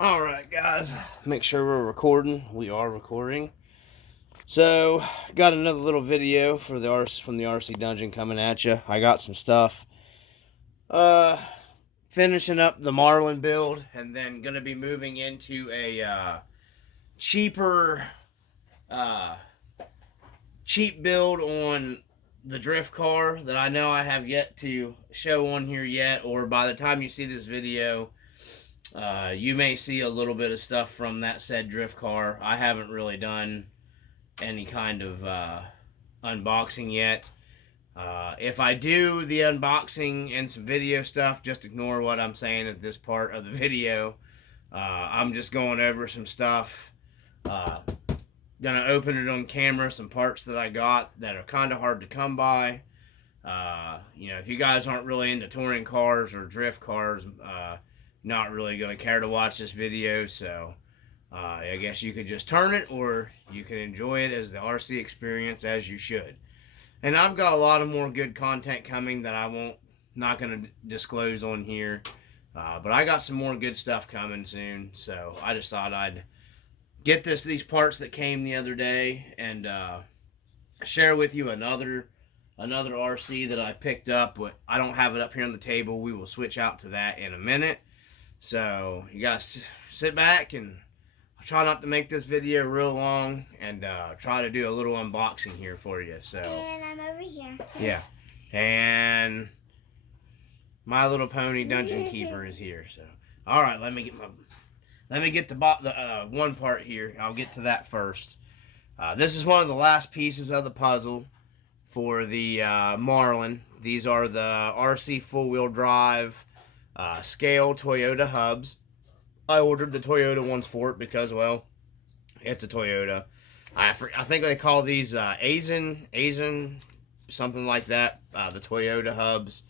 Alright guys, make sure we're recording. We are recording. So, got another little video for the from the RC Dungeon coming at you. I got some stuff. Finishing up the Marlin build, and then gonna be moving into a cheaper, cheap build on the drift car that I know I have yet to show on here yet, or by the time you see this video, you may see a little bit of stuff from that said drift car. I haven't really done any kind of unboxing yet. If I do the unboxing and some video stuff, just ignore what I'm saying at this part of the video. I'm just going over some stuff. Gonna open it on camera, some parts that I got that are kind of hard to come by. If you guys aren't really into touring cars or drift cars, not really going to care to watch this video, so I guess you could just turn it, or you can enjoy it as the RC experience, as you should. And I've got a lot of more good content coming that not going to disclose on here, but I got some more good stuff coming soon, so I just thought I'd get these parts that came the other day and share with you another RC that I picked up, but I don't have it up here on the table. We will switch out to that in a minute. So you guys sit back, and I'll try not to make this video real long, and try to do a little unboxing here for you. So, and I'm over here. Yeah, and My Little Pony Dungeon Keeper is here. So, all right, let me get the one part here. I'll get to that first. This is one of the last pieces of the puzzle for the Marlin. These are the RC four-wheel drive scale Toyota hubs. I ordered the Toyota ones for it because, well, it's a Toyota. I think they call these Aisin, something like that. The Toyota hubs.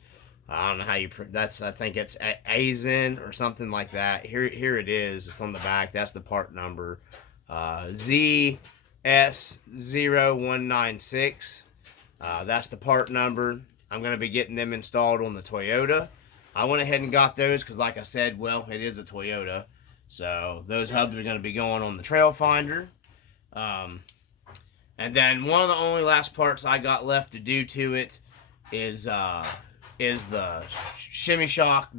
I don't know how you. I think it's Aisin or something like that. Here it is. It's on the back. That's the part number. ZS0196. That's the part number. I'm going to be getting them installed on the Toyota. I went ahead and got those because, like I said, well, it is a Toyota. So those hubs are going to be going on the Trail Finder. And then one of the only last parts I got left to do to it is the shimmy shock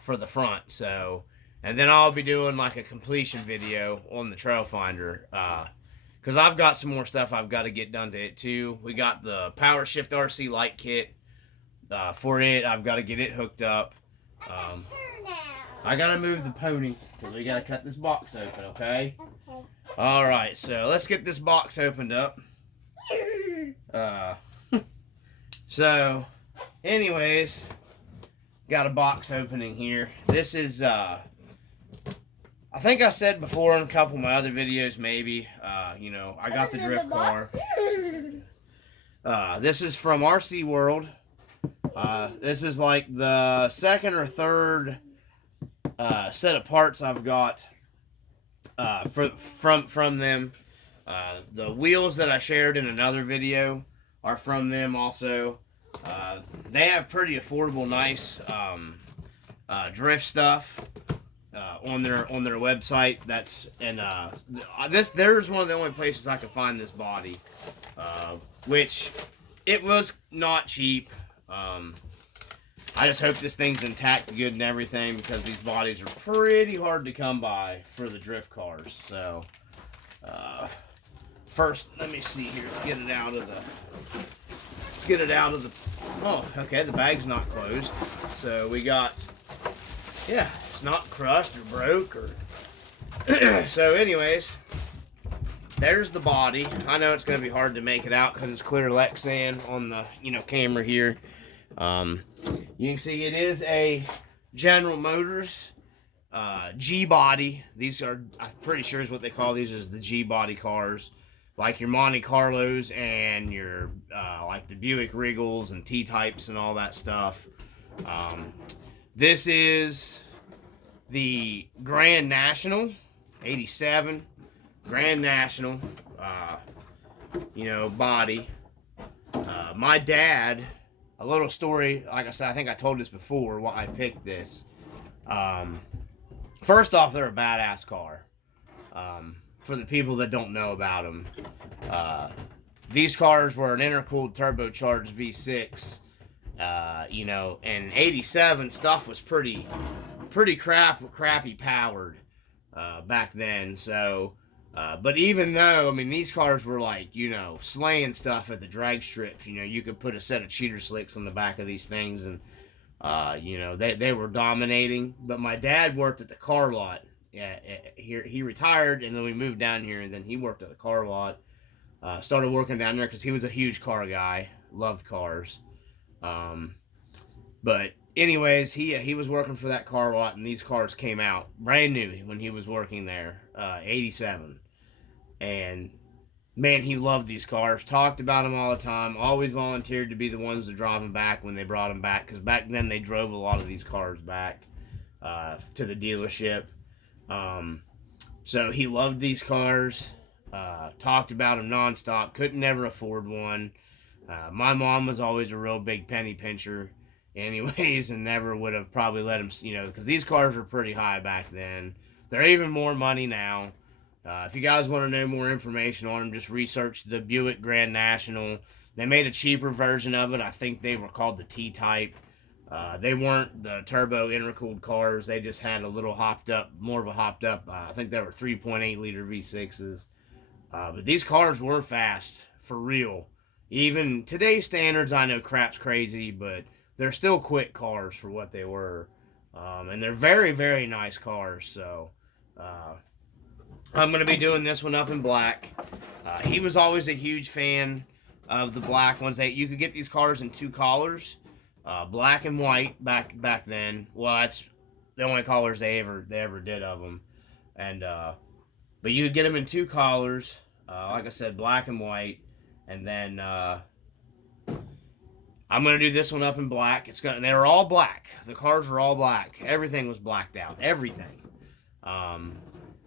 for the front. So, and then I'll be doing like a completion video on the Trail Finder. Because I've got some more stuff I've got to get done to it too. We got the Power Shift RC light kit. For it, I've got to get it hooked up. I got to move the pony because we got to cut this box open, okay? Okay. Alright, so let's get this box opened up. So, anyways, got a box opening here. This is, I think I said before in a couple of my other videos, maybe, I got the drift car. This is from RC World. This is like the second or third set of parts I've got from them. The wheels that I shared in another video are from them also. They have pretty affordable, nice drift stuff on their website. There's one of the only places I could find this body, which it was not cheap. I just hope this thing's intact, good, and everything, because these bodies are pretty hard to come by for the drift cars. So, first, let me see here. Let's get it out of the. Oh, okay. The bag's not closed. So we got. Yeah, it's not crushed or broke or. So, anyways, there's the body. I know it's going to be hard to make it out because it's clear Lexan on the camera here. You can see it is a General Motors G body. These are, I'm pretty sure is what they call these, is the G body cars, like your Monte Carlos and your like the Buick Regals and T-types and all that stuff. This is the Grand National 87 Grand National body. My dad, a little story, like I said, I think I told this before, why I picked this. First off, they're a badass car. For the people that don't know about them, these cars were an intercooled turbocharged V6. You know, and 87 stuff was pretty crappy powered back then. So, but even though, I mean, these cars were like, you know, slaying stuff at the drag strips. You know, you could put a set of cheater slicks on the back of these things, and you know, they were dominating. But my dad worked at the car lot. Yeah, he retired, and then we moved down here, and then he worked at the car lot. Started working down there because he was a huge car guy, loved cars. But anyways, he was working for that car lot, and these cars came out brand new when he was working there, 87. And man, he loved these cars, talked about them all the time, always volunteered to be the ones to drive them back when they brought them back, because back then they drove a lot of these cars back to the dealership. So he loved these cars, talked about them nonstop, couldn't never afford one. My mom was always a real big penny pincher anyways, and never would have probably let him, you know, because these cars were pretty high back then. They're even more money now. If you guys want to know more information on them, just research the Buick Grand National. They made a cheaper version of it. I think they were called the T-Type. They weren't the turbo intercooled cars. They just had a little hopped up, more of a hopped up, I think they were 3.8 liter V6s. But these cars were fast, for real. Even today's standards, I know crap's crazy, but they're still quick cars for what they were. And they're very, very nice cars. So I'm going to be doing this one up in black. He was always a huge fan of the black ones. You could get these cars in two colors. Black and white back then. Well, that's the only colors they ever did of them. And but you could get them in two colors. Like I said, black and white. And then I'm gonna do this one up in black. They were all black. The cars were all black. Everything was blacked out. Everything.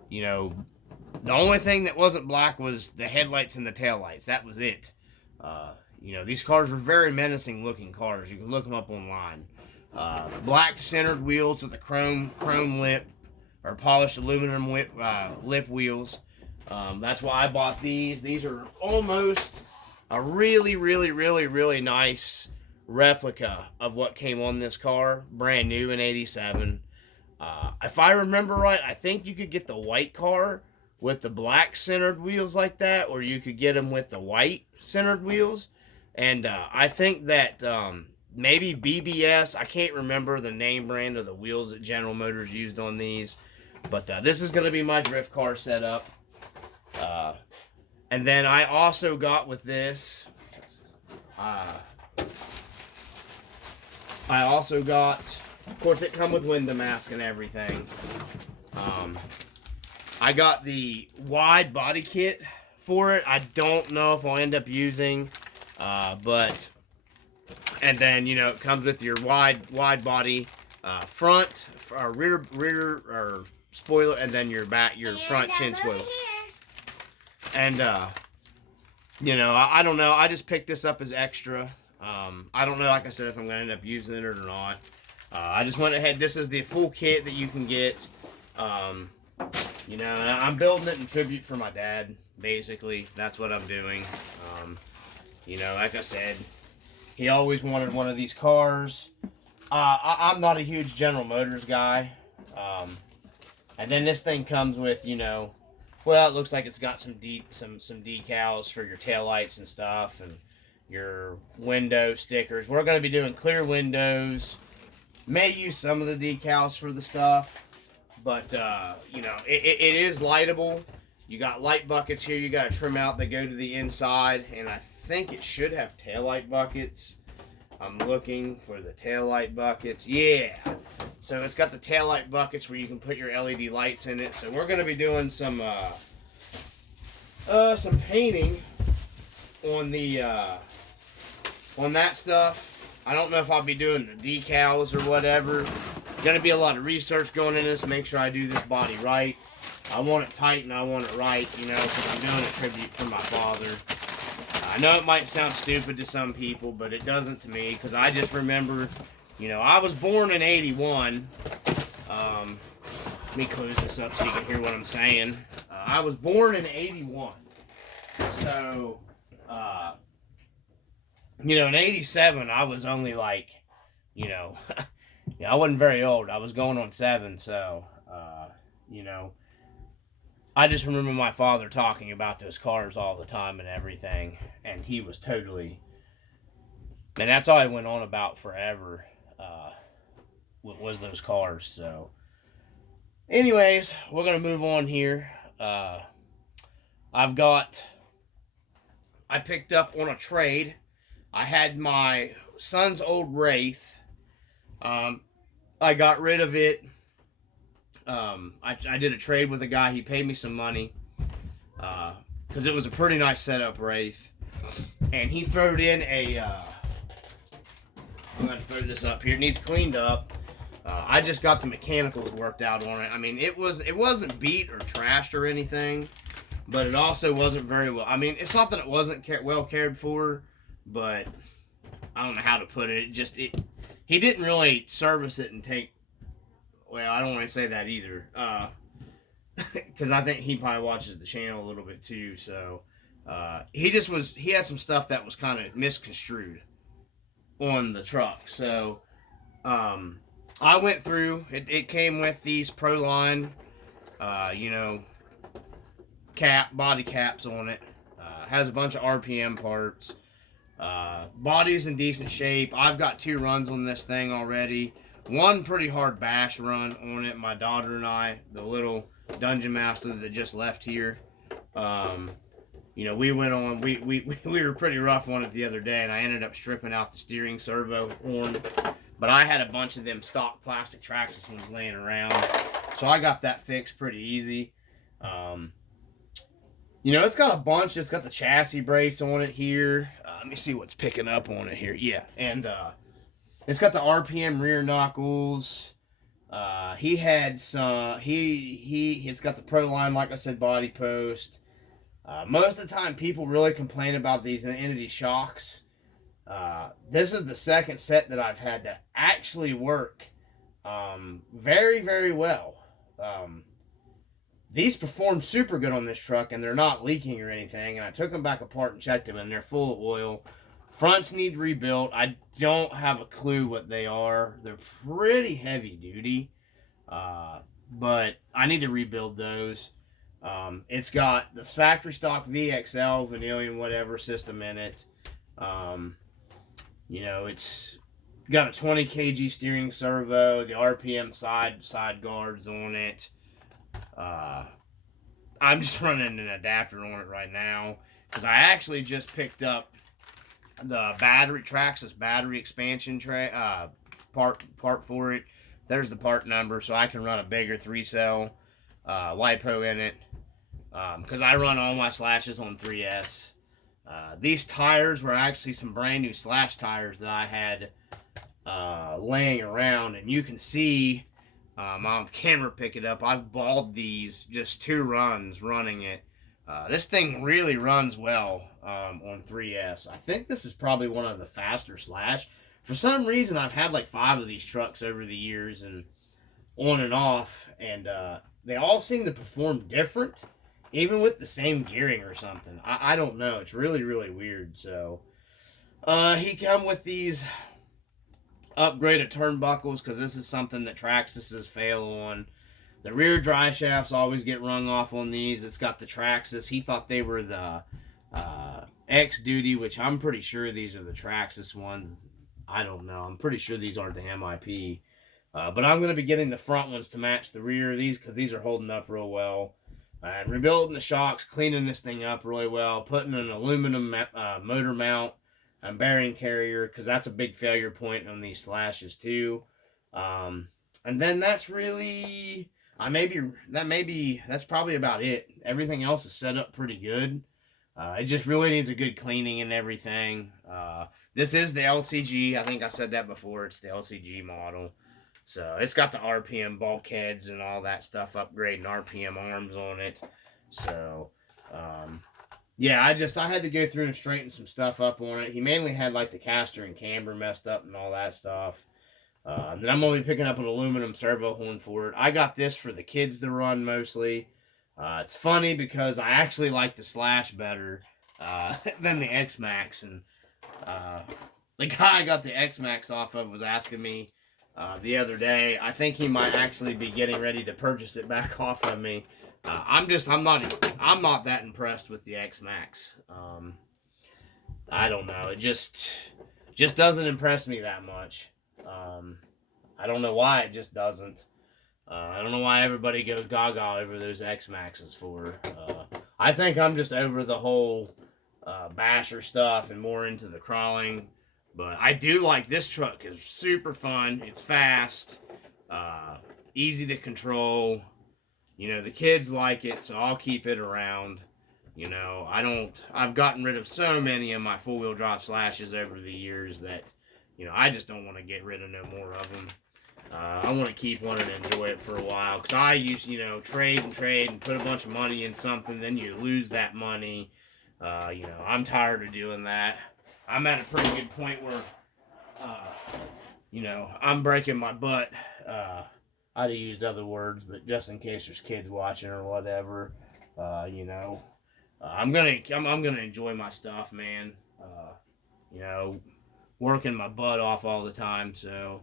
You know, the only thing that wasn't black was the headlights and the taillights. That was it. You know, these cars were very menacing looking cars. You can look them up online. Black centered wheels with a chrome lip or polished aluminum lip wheels. That's why I bought these. These are almost a really nice replica of what came on this car, brand new in 87. If I remember right, I think you could get the white car with the black centered wheels like that, or you could get them with the white centered wheels. And I think that maybe BBS, I can't remember the name brand of the wheels that General Motors used on these, but this is going to be my drift car setup. And then I also got with this, I also got, of course it come with window mask and everything. I got the wide body kit for it. I don't know if I'll end up using, but, and then, you know, it comes with your wide body, front, or rear, or spoiler, and then your front chin spoiler. And, you know, I don't know. I just picked this up as extra. I don't know, like I said, if I'm going to end up using it or not. I just went ahead. This is the full kit that you can get. You know, and I'm building it in tribute for my dad, basically. That's what I'm doing. You know, like I said, he always wanted one of these cars. I'm not a huge General Motors guy. And then this thing comes with, you know, well, it looks like it's got some decals for your taillights and stuff, and your window stickers. We're going to be doing clear windows. May use some of the decals for the stuff, but you know, it is lightable. You got light buckets here. You got to trim out. They go to the inside, and I think it should have taillight buckets. I'm looking for the taillight buckets. Yeah. So it's got the taillight buckets where you can put your LED lights in it. So we're going to be doing some painting on the on that stuff. I don't know if I'll be doing the decals or whatever. Going to be a lot of research going into this to make sure I do this body right. I want it tight and I want it right, you know, because I'm doing a tribute for my father. I know it might sound stupid to some people, but it doesn't to me, because I just remember, you know, I was born in 81, Let me close this up so you can hear what I'm saying. I was born in 81. So, you know, in 87, I was only like, you know, yeah, I wasn't very old. I was going on 7. So, you know, I just remember my father talking about those cars all the time and everything. And he was totally, and that's all he went on about forever, was those cars. So, anyways, we're going to move on here. I picked up on a trade. I had my son's old Wraith. I got rid of it. I did a trade with a guy. He paid me some money. Because it was a pretty nice setup Wraith. And he throwed in a, I'm going to throw this up here. It needs cleaned up. I just got the mechanicals worked out on it. I mean, it wasn't beat or trashed or anything, but it also wasn't very well. I mean, it's not that it wasn't well cared for, but I don't know how to put it. He didn't really service it and take. Well, I don't want to say that either, because I think he probably watches the channel a little bit too. So he had some stuff that was kind of misconstrued on the truck. So I went through. It came with these Proline, you know, body caps on it. Has a bunch of RPM parts. Body's in decent shape. I've got 2 runs on this thing already. One pretty hard bash run on it. My daughter and I, the little dungeon master that just left here. You know, we went on. We were pretty rough on it the other day, and I ended up stripping out the steering servo horn. But I had a bunch of them stock plastic Traxxas ones laying around, so I got that fixed pretty easy. You know, it's got a bunch. It's got the chassis brace on it here. Let me see what's picking up on it here. Yeah, and it's got the RPM rear knuckles. He had some. It's got the Proline, like I said, body post. Most of the time, people really complain about these Entity shocks. This is the second set that I've had that actually work very, very well. These perform super good on this truck, and they're not leaking or anything. And I took them back apart and checked them, and they're full of oil. Fronts need rebuilt. I don't have a clue what they are. They're pretty heavy duty, but I need to rebuild those. It's got the factory stock VXL, vanillion, whatever system in it. You know, it's got a 20 kg steering servo, the RPM side guards on it. I'm just running an adapter on it right now because I actually just picked up the Traxxas battery expansion part for it. There's the part number, so I can run a bigger 3-cell LiPo in it because I run all my slashes on 3S. These tires were actually some brand new slash tires that I had laying around, and you can see on camera pick it up. I've balled these just 2 runs running it. This thing really runs well on 3S. I think this is probably one of the faster slash. For some reason, I've had like 5 of these trucks over the years and on and off, and they all seem to perform different, even with the same gearing or something. I don't know. It's really, really weird. So he come with these upgraded turnbuckles because this is something that Traxxas fail on. The rear dry shafts always get rung off on these. It's got the Traxxas. He thought they were the X Duty, which I'm pretty sure these are the Traxxas ones. I don't know. I'm pretty sure these aren't the MIP. But I'm going to be getting the front ones to match the rear of these because these are holding up real well. Rebuilding the shocks, cleaning this thing up really well, putting an aluminum motor mount and bearing carrier because that's a big failure point on these slashes too. And then that's really, that's probably about it. Everything else is set up pretty good. It just really needs a good cleaning and everything. This is the LCG. I think I said that before. It's the LCG model. So it's got the RPM bulkheads and all that stuff, upgrading RPM arms on it. So, yeah, I had to go through and straighten some stuff up on it. He mainly had like the caster and camber messed up and all that stuff. Then I'm going to be picking up an aluminum servo horn for it. I got this for the kids to run mostly. It's funny because I actually like the Slash better than the X-Max. And the guy I got the X-Max off of was asking me the other day. I think he might actually be getting ready to purchase it back off of me. I'm not that impressed with the X-Max. I don't know. It just doesn't impress me that much. I don't know why it just doesn't. I don't know why everybody goes gaga over those X-Maxes for. I think I'm just over the whole basher stuff and more into the crawling. But I do like this truck. It's super fun. It's fast. Easy to control. You know, the kids like it, so I'll keep it around. You know, I've gotten rid of so many of my four-wheel drive Slashes over the years that, you know, I just don't want to get rid of no more of them. I want to keep one and enjoy it for a while. Because I used, you know, trade and put a bunch of money in something, then you lose that money. You know, I'm tired of doing that. I'm at a pretty good point where, you know, I'm breaking my butt. I'd have used other words, but just in case there's kids watching or whatever, you know, I'm gonna enjoy my stuff, man. You know, working my butt off all the time, so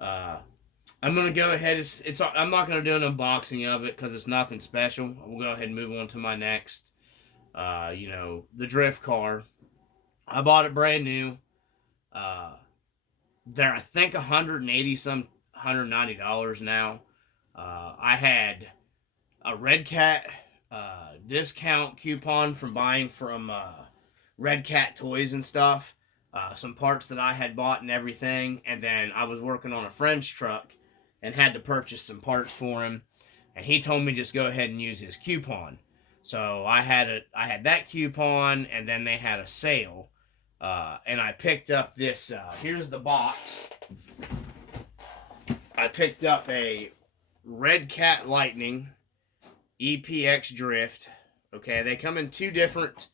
I'm gonna go ahead. I'm not gonna do an unboxing of it because it's nothing special. We'll go ahead and move on to my next. You know, the drift car. I bought it brand new. They're I think $190 now. I had a Red Cat discount coupon from buying from Red Cat Toys and stuff. Some parts that I had bought and everything, and then I was working on a friend's truck and had to purchase some parts for him, and he told me just go ahead and use his coupon. So I had that coupon, and then they had a sale, and I picked up this. Here's the box. I picked up a Red Cat Lightning EPX Drift. Okay, they come in two different.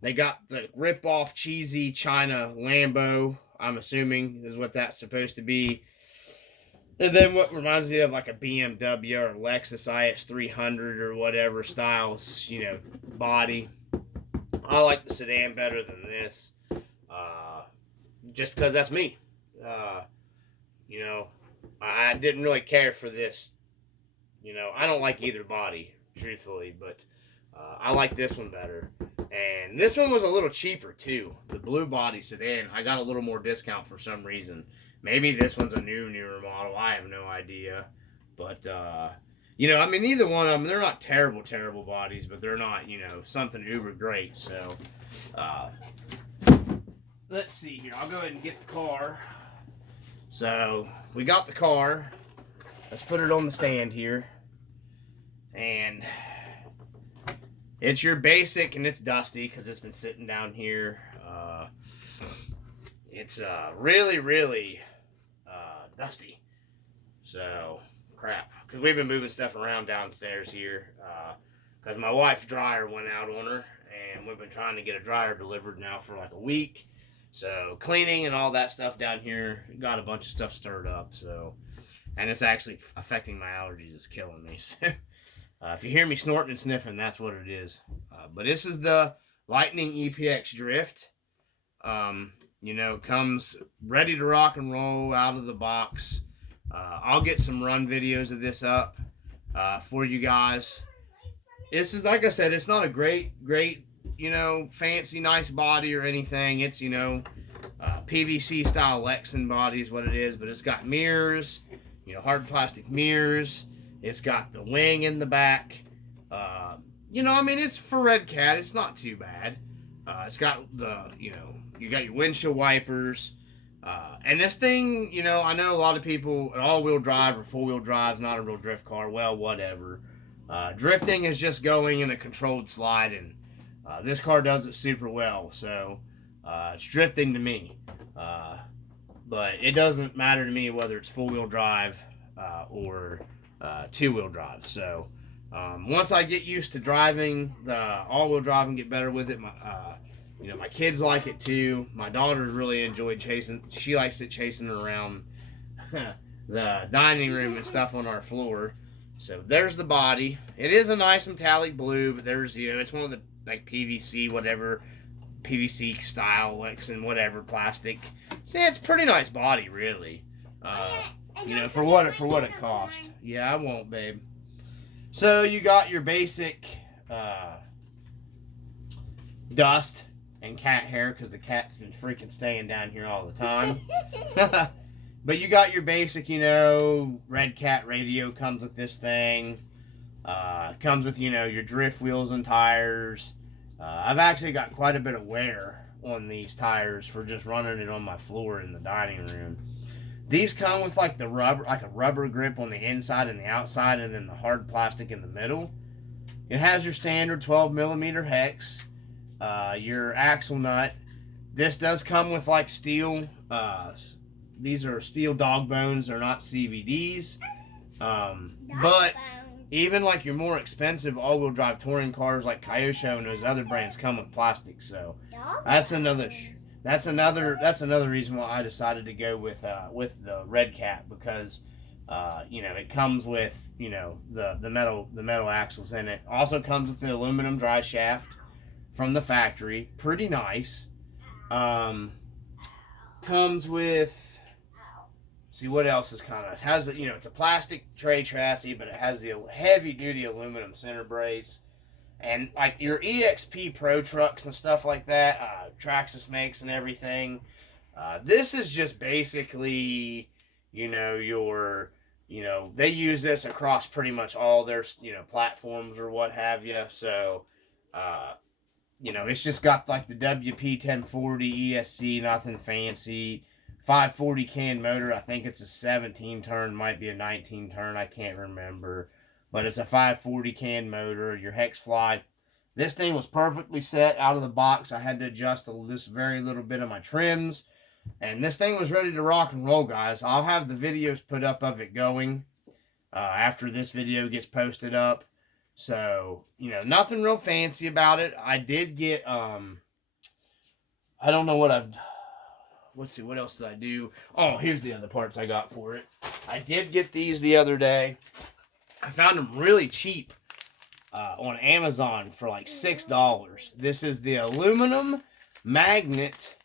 They got the rip-off cheesy China Lambo, I'm assuming is what that's supposed to be. And then what reminds me of like a BMW or Lexus IS300 or whatever styles, you know, body. I like the sedan better than this. Just because that's me. You know, I didn't really care for this. You know, I don't like either body, truthfully, but I like this one better. And this one was a little cheaper, too. The blue body sedan, I got a little more discount for some reason. Maybe this one's a newer model. I have no idea. But, you know, I mean, either one of them, they're not terrible bodies, but they're not, you know, something uber great. So, let's see here. I'll go ahead and get the car. So, we got the car. Let's put it on the stand here. And it's your basic, and it's dusty because it's been sitting down here. It's really dusty. So, crap. Because we've been moving stuff around downstairs here. Because my wife's dryer went out on her, and we've been trying to get a dryer delivered now for like a week. So, cleaning and all that stuff down here, got a bunch of stuff stirred up. So, and it's actually affecting my allergies. It's killing me. If you hear me snorting and sniffing, that's what it is. But this is the Lightning EPX Drift. You know, comes ready to rock and roll out of the box. I'll get some run videos of this up for you guys. This is, like I said, it's not a great, you know, fancy, nice body or anything. It's, you know, PVC style Lexan body is what it is. But it's got mirrors, you know, hard plastic mirrors. It's got the wing in the back. You know, I mean, it's for Red Cat. It's not too bad. It's got the, you know, you got your windshield wipers. And this thing, you know, I know a lot of people, an all-wheel drive or four-wheel drive is not a real drift car. Well, whatever. Drifting is just going in a controlled slide, and this car does it super well. So, it's drifting to me. But it doesn't matter to me whether it's four-wheel drive or two-wheel drive. So, once I get used to driving the all-wheel drive and get better with it, you know, my kids like it too. My daughter's really enjoyed chasing. She likes it chasing around the dining room and stuff on our floor. So there's the body. It is a nice metallic blue, but there's, it's one of the like PVC, whatever, PVC style, Lexan, whatever, plastic. So yeah, it's a pretty nice body, really. For what it cost. Yeah, I won't, babe. So you got your basic dust and cat hair, because the cat's been freaking staying down here all the time. But you got your basic, Red Cat radio comes with this thing. Comes with, your drift wheels and tires. I've actually got quite a bit of wear on these tires for just running it on my floor in the dining room. These come with like a rubber grip on the inside and the outside, and then the hard plastic in the middle. It has your standard 12mm hex, your axle nut. This does come with like steel. These are steel dog bones. They're not CVDs. But even like your more expensive all-wheel drive touring cars like Kyosho and those other brands come with plastic. So that's another reason why I decided to go with the Red Cat, because it comes with the metal axles in it. Also comes with the aluminum dry shaft from the factory. Pretty nice. Comes with, see what else is kind of nice. It has it's a plastic tray chassis, but it has the heavy duty aluminum center brace. And like your EXP Pro trucks and stuff like that, Traxxas makes and everything. This is just basically, they use this across pretty much all their, platforms or what have you. So, it's just got like the WP 1040 ESC, nothing fancy. 540 can motor. I think it's a 17 turn, might be a 19 turn. I can't remember. But it's a 540 can motor. Your hex fly. This thing was perfectly set out of the box. I had to adjust this very little bit of my trims. And this thing was ready to rock and roll, guys. I'll have the videos put up of it going after this video gets posted up. So, nothing real fancy about it. I did get, I don't know what let's see, what else did I do? Oh, here's the other parts I got for it. I did get these the other day. I found them really cheap on Amazon for like $6. This is the aluminum magnet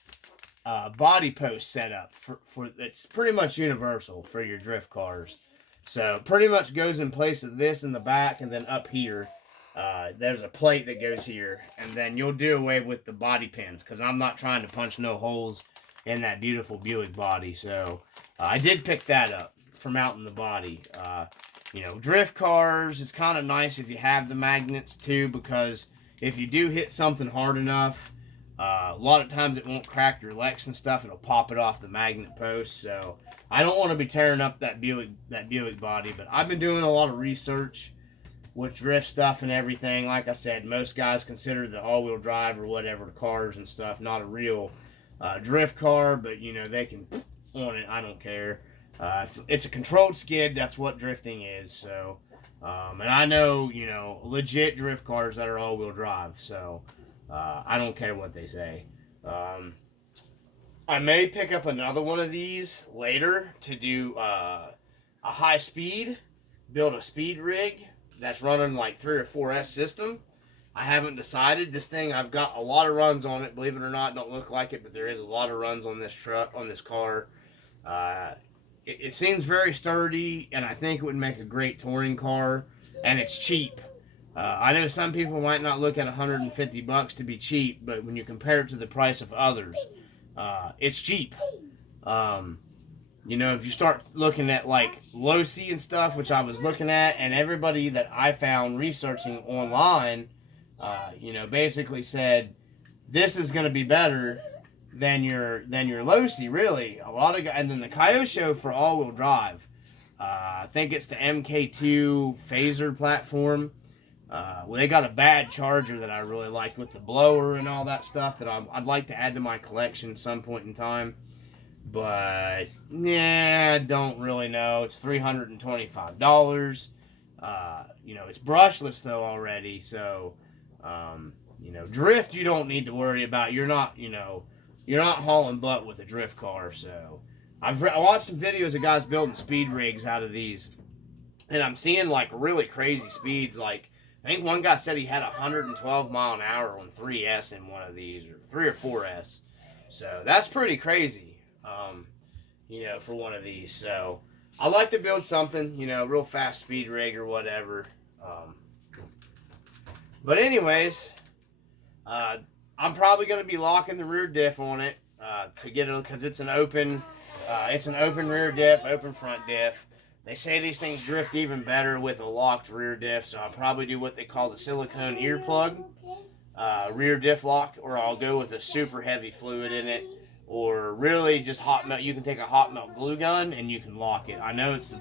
body post setup for it's pretty much universal for your drift cars. So pretty much goes in place of this in the back, and then up here there's a plate that goes here, and then you'll do away with the body pins, because I'm not trying to punch no holes in that beautiful Buick body. So I did pick that up from out in the body. Drift cars, it's kind of nice if you have the magnets too, because if you do hit something hard enough, a lot of times it won't crack your Lex and stuff. It'll pop it off the magnet post. So I don't want to be tearing up that Buick body, but I've been doing a lot of research with drift stuff and everything. Like I said, most guys consider the all-wheel drive or whatever, the cars and stuff, not a real drift car, but they can on it. I don't care. If it's a controlled skid, that's what drifting is. So, and I know legit drift cars that are all-wheel drive. So, I don't care what they say. I may pick up another one of these later to do a high speed, build a speed rig that's running like 3 or 4S system. I haven't decided. This thing, I've got a lot of runs on it. Believe it or not, don't look like it, but there is a lot of runs on this truck, on this car. It seems very sturdy, and I think it would make a great touring car, and it's cheap. I know some people might not look at $150 to be cheap, but when you compare it to the price of others, it's cheap. If you start looking at like Losi and stuff, which I was looking at, and everybody that I found researching online, basically said this is going to be better than your Losi, really. A lot of guys, and then the Kyosho for all-wheel drive. I think it's the MK2 phaser platform. They got a bad charger that I really liked with the blower and all that stuff that I'd like to add to my collection at some point in time. But, yeah, I don't really know. It's $325. It's brushless, though, already. So, drift you don't need to worry about. You're not hauling butt with a drift car. So, I watched some videos of guys building speed rigs out of these, and I'm seeing like really crazy speeds. Like I think one guy said he had 112 mile an hour on 3S in one of these, or 3 or 4S. So that's pretty crazy, you know, for one of these. So I like to build something, you know, real fast speed rig or whatever. But anyways, I'm probably going to be locking the rear diff on it to get it, because it's an open rear diff, open front diff. They say these things drift even better with a locked rear diff, so I'll probably do what they call the silicone earplug rear diff lock, or I'll go with a super heavy fluid in it, or really just hot melt. You can take a hot melt glue gun and you can lock it. I know it's,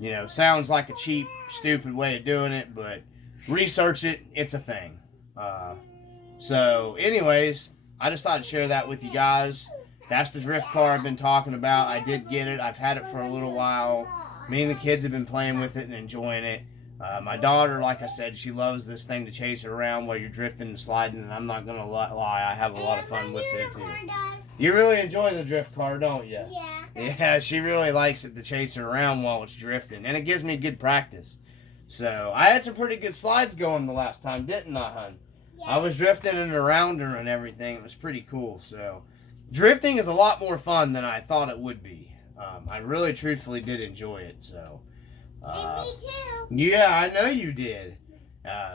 you know, sounds like a cheap, stupid way of doing it, but research it. It's a thing. So anyways, I just thought I'd share that with you guys. That's the drift car I've been talking about. I did get it. I've had it for a little while. Me and the kids have been playing with it and enjoying it. My daughter, like I said, she loves this thing to chase her around while you're drifting and sliding, and I'm not going to lie, I have a lot of fun with it too. You really enjoy the drift car, don't you? Yeah. Yeah, she really likes it to chase her around while it's drifting, and it gives me good practice. So, I had some pretty good slides going the last time, didn't I, hon? Yeah. I was drifting and around her and everything. It was pretty cool. So, drifting is a lot more fun than I thought it would be. I really, truthfully did enjoy it. So, And me too. yeah, I know you did.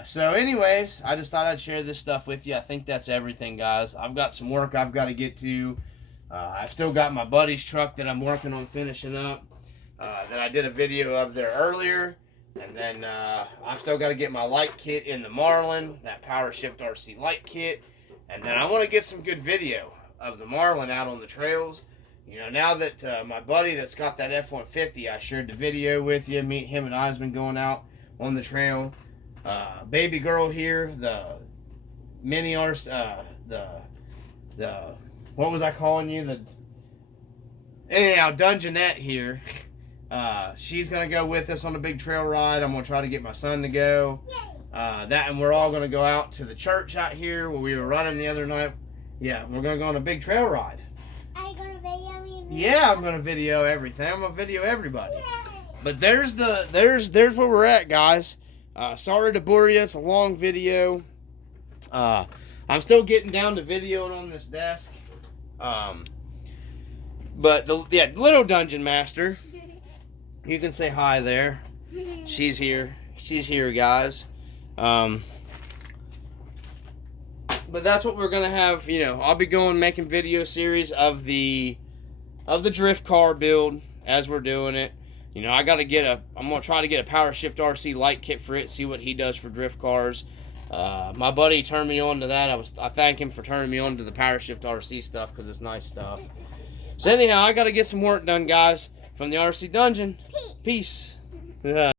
So, anyways, I just thought I'd share this stuff with you. I think that's everything, guys. I've got some work I've got to get to. I've still got my buddy's truck that I'm working on finishing up. That I did a video of there earlier. And then I've still got to get my light kit in the Marlin, that Power Shift RC light kit. And then I want to get some good video of the Marlin out on the trails. You know, now that my buddy that's got that F-150, I shared the video with you. Him and I's been going out on the trail. Baby girl here, the mini RC, the what was I calling you? Anyhow, Dungeonette here. She's going to go with us on a big trail ride. I'm going to try to get my son to go. And we're all going to go out to the church out here where we were running the other night. Yeah, we're going to go on a big trail ride. Are you going to video me? Yeah, I'm going to video everything. I'm going to video everybody. Yay. But there's where we're at, guys. Sorry to bore you. It's a long video. I'm still getting down to videoing on this desk. But the little dungeon master, you can say hi there. She's here. She's here, guys. But that's what we're gonna have. You know, I'll be making video series of the drift car build as we're doing it. You know, I'm gonna try to get a Power Shift RC light kit for it. See what he does for drift cars. My buddy turned me on to that. I thank him for turning me on to the Power Shift RC stuff because it's nice stuff. So anyhow, I got to get some work done, guys. From the RC Dungeon. Peace.